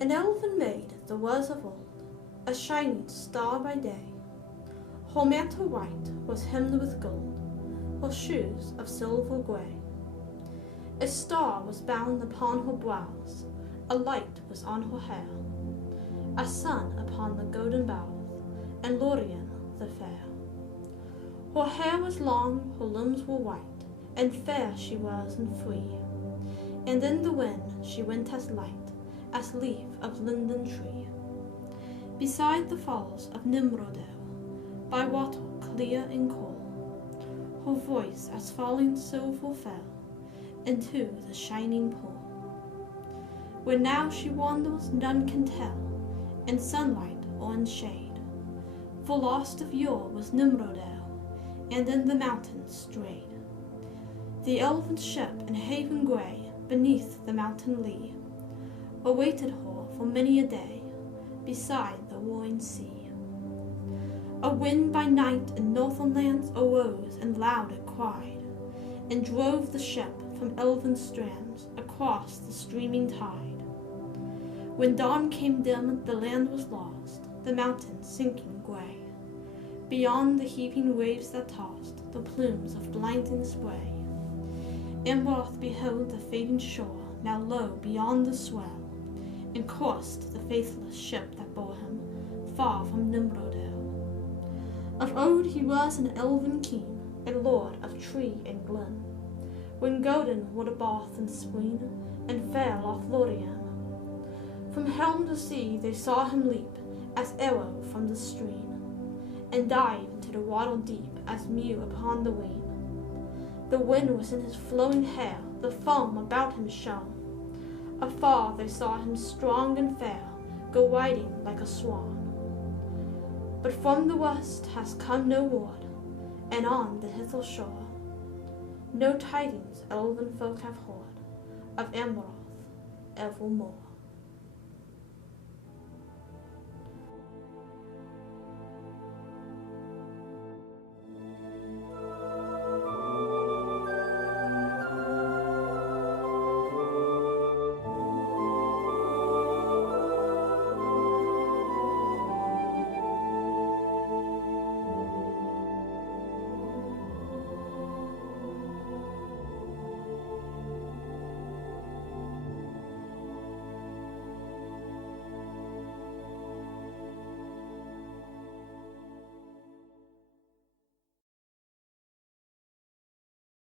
An elven maid there was of old, a shining star by day. Her mantle white was hemmed with gold, her shoes of silver grey. A star was bound upon her brows, a light was on her hair, a sun upon the golden boughs, and Lorien the fair. Her hair was long, her limbs were white, and fair she was and free, and in the wind she went as light as leaf of linden tree. Beside the falls of Nimrodel, by water clear and cool, her voice as falling silver fell into the shining pool. Where now she wanders none can tell, in sunlight or in shade, for lost of yore was Nimrodel, and in the mountains strayed. The elven ship in haven grey beneath the mountain lee awaited her for many a day beside the roaring sea. A wind by night in northern lands arose and loud it cried, and drove the ship from elven strands across the streaming tide. When dawn came dim, the land was lost, the mountains sinking grey. Beyond the heaving waves that tossed the plumes of blinding spray, Amroth beheld the fading shore, now low beyond the swell, and crossed the faithless ship that bore him far from Nimrodel. Of old he was an elven king, a lord of tree and glen, when golden were the bath and spring, and fair off Lorien. From helm to sea they saw him leap as arrow from the stream, and dive into the water deep as mew upon the wing. The wind was in his flowing hair, the foam about him shone. Afar they saw him strong and fair, go riding like a swan. But from the west has come no word, and on the hither shore no tidings elven folk have heard of Amroth evermore.